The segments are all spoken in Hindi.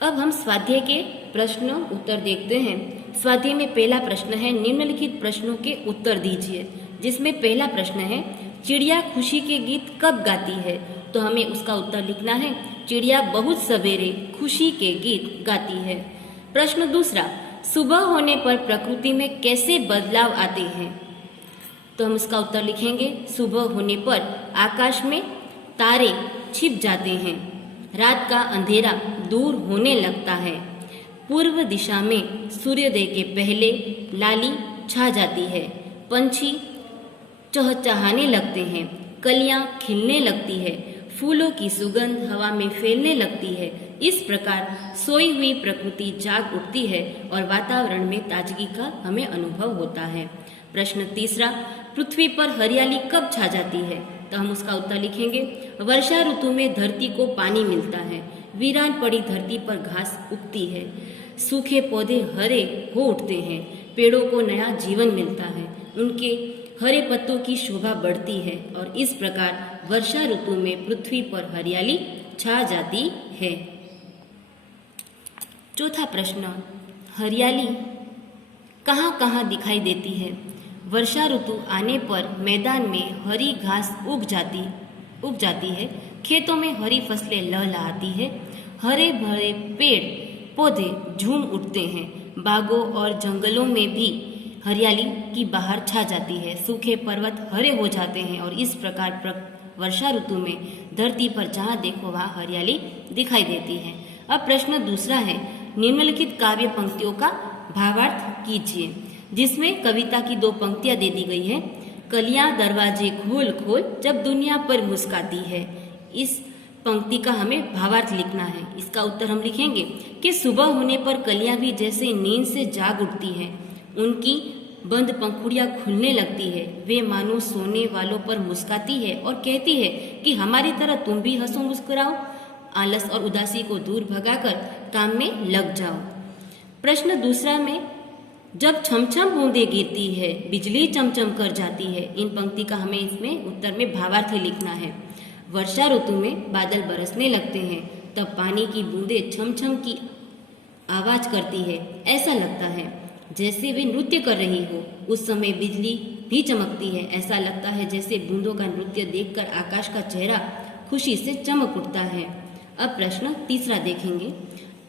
अब हम स्वाध्याय के प्रश्न उत्तर देखते हैं। स्वाध्याय में पहला प्रश्न है, निम्नलिखित प्रश्नों के उत्तर दीजिए। जिसमें पहला प्रश्न है, चिड़िया खुशी के गीत कब गाती है? तो हमें उसका उत्तर लिखना है, चिड़िया बहुत सवेरे खुशी के गीत गाती है। प्रश्न दूसरा, सुबह होने पर प्रकृति में कैसे बदलाव आते हैं? तो हम इसका उत्तर लिखेंगे, सुबह होने पर आकाश में तारे छिप जाते हैं, रात का अंधेरा दूर होने लगता है, पूर्व दिशा में सूर्योदय के पहले लाली छा जाती है, पंछी चहचहाने लगते हैं, कलियां खिलने लगती है, फूलों की सुगंध हवा में फैलने लगती है। इस प्रकार सोई हुई प्रकृति जाग उठती है और वातावरण में ताजगी का हमें अनुभव होता है। प्रश्न तीसरा, पृथ्वी पर हरियाली कब छा जाती है? तो हम उसका उत्तर लिखेंगे, वर्षा ऋतु में धरती को पानी मिलता है, वीरान पड़ी धरती पर घास उगती है, सूखे पौधे हरे हो उठते हैं, पेड़ों को नया जीवन मिलता है, उनके हरे पत्तों की शोभा बढ़ती है और इस प्रकार वर्षा ऋतु में पृथ्वी पर हरियाली छा जाती है। चौथा प्रश्न, हरियाली कहाँ कहाँ दिखाई देती है? वर्षा ऋतु आने पर मैदान में हरी घास उग जाती है, खेतों में हरी फसलें लहलहाती है, हरे भरे पेड़ पौधे झूम उठते हैं, बागों और जंगलों में भी हरियाली की बहार छा जाती है, सूखे पर्वत हरे हो जाते हैं और इस प्रकार वर्षा ऋतु में धरती पर जहाँ देखो वहाँ हरियाली दिखाई देती है। अब प्रश्न दूसरा है, निम्नलिखित काव्य पंक्तियों का भावार्थ कीजिए। जिसमें कविता की 2 पंक्तियां दे दी गई है, कलियां दरवाजे खोल खोल जब दुनिया पर मुस्काती है। इस पंक्ति का हमें भावार्थ लिखना है। इसका उत्तर हम लिखेंगे कि सुबह होने पर कलियां भी जैसे नींद से जाग उठती हैं, उनकी बंद पंखुड़ियां खुलने लगती है, वे मानो सोने वालों पर मुस्काती है और कहती है कि हमारी तरह तुम भी हंसो मुस्कुराओ, आलस और उदासी को दूर भगाकर काम में लग जाओ। प्रश्न दूसरा में, जब छमछम बूंदें गिरती है बिजली चमचम कर जाती है। इन पंक्ति का हमें इसमें उत्तर में भावार्थ लिखना है। वर्षा ऋतु में बादल बरसने लगते हैं, तब पानी की बूंदें छमछम की आवाज करती है, ऐसा लगता है जैसे वे नृत्य कर रही हो। उस समय बिजली भी चमकती है, ऐसा लगता है जैसे बूंदों का नृत्य देखकर आकाश का चेहरा खुशी से चमक उठता है। अब प्रश्न तीसरा देखेंगे।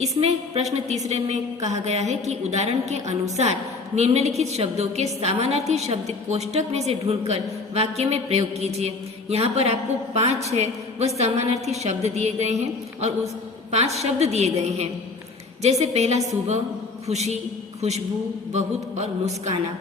इसमें प्रश्न तीसरे में कहा गया है कि उदाहरण के अनुसार निम्नलिखित शब्दों के समानार्थी शब्द कोष्टक में से ढूंढकर वाक्य में प्रयोग कीजिए। यहाँ पर आपको 5 है वह समानार्थी शब्द दिए गए हैं और उस 5 शब्द दिए गए हैं। जैसे पहला सुबह, खुशी, खुशबू, बहुत और मुस्काना।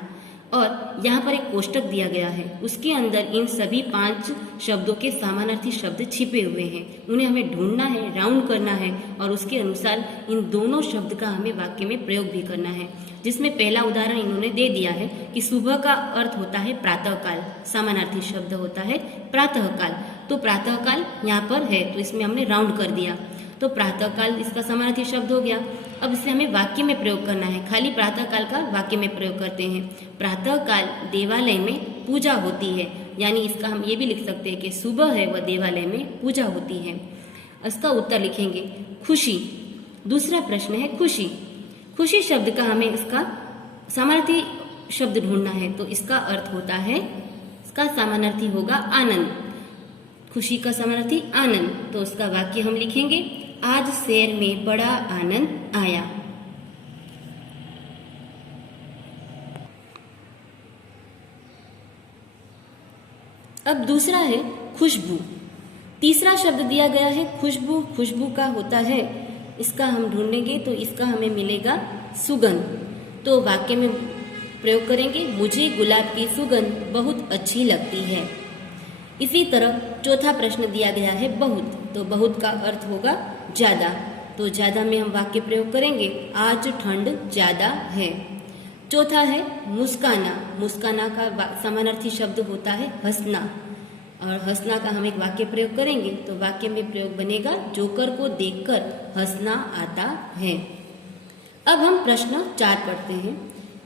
और यहाँ पर एक कोष्टक दिया गया है, उसके अंदर इन सभी 5 शब्दों के समानार्थी शब्द छिपे हुए हैं। उन्हें हमें ढूंढना है, राउंड करना है और उसके अनुसार इन दोनों शब्द का हमें वाक्य में प्रयोग भी करना है। जिसमें पहला उदाहरण इन्होंने दे दिया है कि सुबह का अर्थ होता है प्रातःकाल, समानार्थी शब्द होता है प्रातःकाल। तो प्रातःकाल यहाँ पर है तो इसमें हमने राउंड कर दिया, तो प्रातःकाल इसका समानार्थी शब्द हो गया। अब इसे हमें वाक्य में प्रयोग करना है, खाली प्रातःकाल का वाक्य में प्रयोग करते हैं। प्रातःकाल देवालय में पूजा होती है, यानी इसका हम ये भी लिख सकते हैं कि सुबह है वह देवालय में पूजा होती है। इसका उत्तर लिखेंगे खुशी। दूसरा प्रश्न है खुशी। खुशी शब्द का हमें इसका समानार्थी शब्द ढूंढना है, तो इसका अर्थ होता है, इसका समानार्थी होगा आनंद। खुशी का समानार्थी आनंद, तो उसका वाक्य हम लिखेंगे, आज शहर में बड़ा आनंद आया। अब दूसरा है खुशबू। तीसरा शब्द दिया गया है खुशबू। खुशबू का होता है, इसका हम ढूंढेंगे तो इसका हमें मिलेगा सुगंध। तो वाक्य में प्रयोग करेंगे, मुझे गुलाब की सुगंध बहुत अच्छी लगती है। इसी तरह चौथा प्रश्न दिया गया है बहुत, तो बहुत का अर्थ होगा ज्यादा। तो ज्यादा में हम वाक्य प्रयोग करेंगे, आज ठंड ज्यादा है। चौथा है मुस्काना। मुस्काना का समानार्थी शब्द होता है हंसना, और हंसना का हम एक वाक्य प्रयोग करेंगे तो वाक्य में प्रयोग बनेगा, जोकर को देखकर हंसना आता है। अब हम प्रश्न 4 पढ़ते हैं।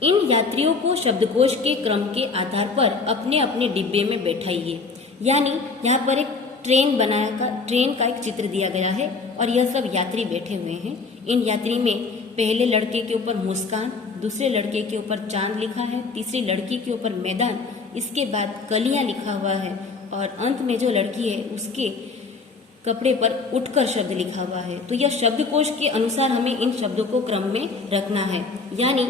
इन यात्रियों को शब्दकोश के क्रम के आधार पर अपने अपने डिब्बे में बैठाइए। यानी यहाँ पर एक ट्रेन का एक चित्र दिया गया है और यह सब यात्री बैठे हुए हैं। इन यात्री में पहले लड़के के ऊपर मुस्कान, दूसरे लड़के के ऊपर चांद लिखा है, तीसरी लड़की के ऊपर मैदान, इसके बाद कलियां लिखा हुआ है और अंत में जो लड़की है उसके कपड़े पर उठकर शब्द लिखा हुआ है। तो यह शब्दकोश के अनुसार हमें इन शब्दों को क्रम में रखना है, यानी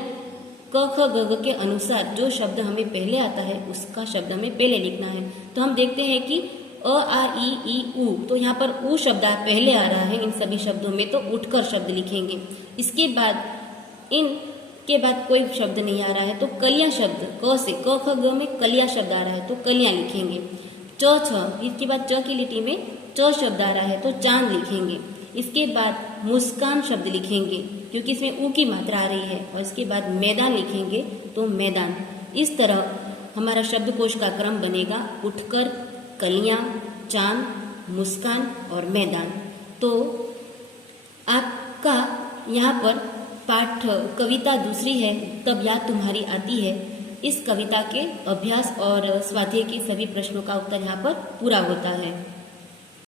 क ख ग घ के अनुसार जो शब्द हमें पहले आता है उसका शब्द हमें पहले लिखना है। तो हम देखते हैं कि अ आ ई उ, तो यहाँ पर उ शब्द पहले आ रहा है इन सभी शब्दों में, तो उठकर शब्द लिखेंगे। इसके बाद इन के बाद कोई शब्द नहीं आ रहा है तो कलियां शब्द, क से क ख ग में कलियां शब्द आ रहा है तो कलियां लिखेंगे। च छ, इसके बाद च की लिटी में च शब्द आ रहा है तो चांद लिखेंगे। इसके बाद मुस्कान शब्द लिखेंगे क्योंकि इसमें ऊ की मात्रा आ रही है, और इसके बाद मैदान लिखेंगे तो मैदान। इस तरह हमारा शब्दकोश का क्रम बनेगा उठकर, कलियां, चांद, मुस्कान और मैदान। तो आपका यहाँ पर पाठ कविता दूसरी है, तब याद तुम्हारी आती है। इस कविता के अभ्यास और स्वाध्याय के सभी प्रश्नों का उत्तर यहाँ पर पूरा होता है।